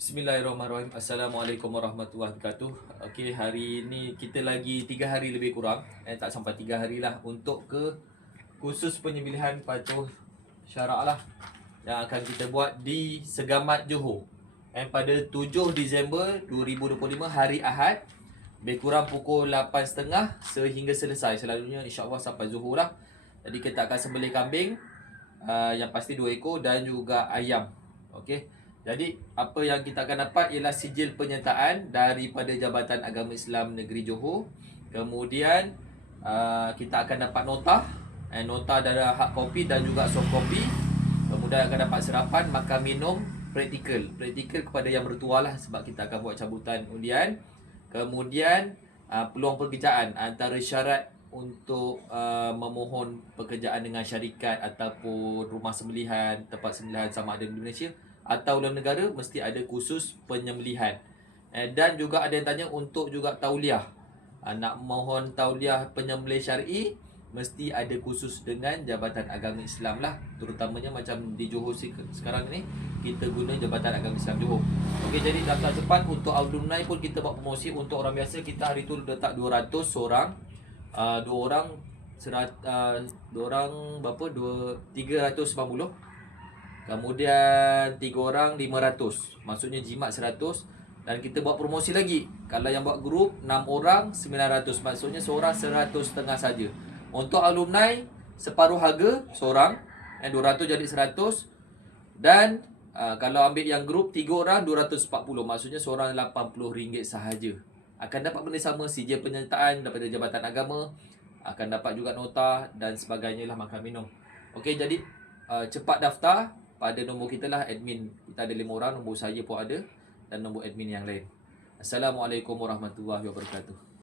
Bismillahirrahmanirrahim. Assalamualaikum warahmatullahi wabarakatuh. Okey, hari ni kita lagi 3 hari lebih kurang. Eh tak sampai 3 hari lah untuk ke khusus penyembelihan patuh syarak lah yang akan kita buat di Segamat Johor. Eh pada 7 Disember 2025 hari Ahad lebih kurang pukul 8.30 sehingga selesai. Selalunya insya-Allah sampai Zuhur lah. Jadi kita akan sembelih kambing uh, yang pasti 2 ekor dan juga ayam. Okey. Jadi apa yang kita akan dapat ialah sijil penyertaan daripada Jabatan Agama Islam Negeri Johor. Kemudian uh, kita akan dapat nota, eh, nota dari hard copy dan juga soft copy. Kemudian akan dapat serapan makan minum praktikal. Praktikal kepada yang bertuah lah sebab kita akan buat cabutan undian. Kemudian uh, peluang pekerjaan antara syarat untuk uh, memohon pekerjaan dengan syarikat ataupun rumah sembelihan, tempat sembelihan sama ada di Malaysia atau luar negara mesti ada khusus penyembelihan. Eh, dan juga ada yang tanya untuk juga tauliah. Ah, nak mohon tauliah penyembelih syar'i mesti ada khusus dengan Jabatan Agama Islam lah. Terutamanya macam di Johor sekarang ni kita guna Jabatan Agama Islam Johor. Okey jadi daftar cepat untuk alumni pun kita buat promosi untuk orang biasa kita hari tu letak 200 orang. Uh, dua orang serat, uh, dua orang berapa? Dua, 390 Kemudian tiga orang 500 Maksudnya jimat 100 Dan kita buat promosi lagi. Kalau yang buat grup 6 orang 900 Maksudnya seorang 100 setengah saja. Untuk alumni Separuh harga seorang. Yang 200 jadi 100 Dan uh, Kalau ambil yang grup 3 orang 240 Maksudnya seorang RM80 sahaja. Akan dapat benda sama. Sijil penyertaan Daripada Jabatan Agama. Akan dapat juga nota Dan sebagainya lah makan minum. Okey jadi uh, Cepat daftar pada nombor kita lah admin kita ada lima orang nombor saya pun ada dan nombor admin yang lain. Assalamualaikum warahmatullahi wabarakatuh